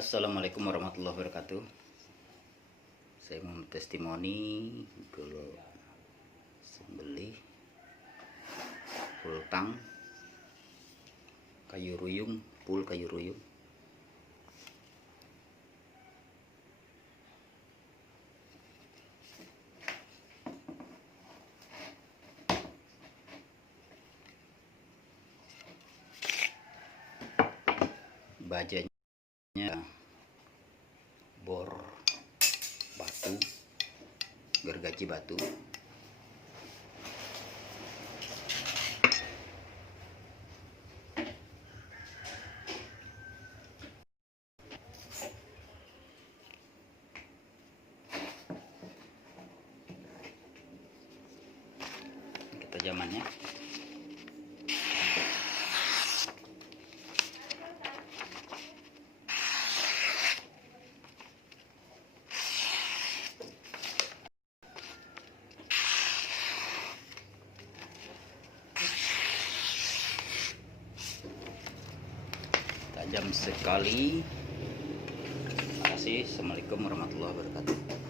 Assalamualaikum warahmatullahi wabarakatuh. Saya mau testimoni dulu sembelih pultang kayu ruyung, pul kayu ruyung. Bajanya bor batu, gergaji batu. Ketajamannya tajam sekali. Terima kasih. Assalamualaikum warahmatullahi wabarakatuh.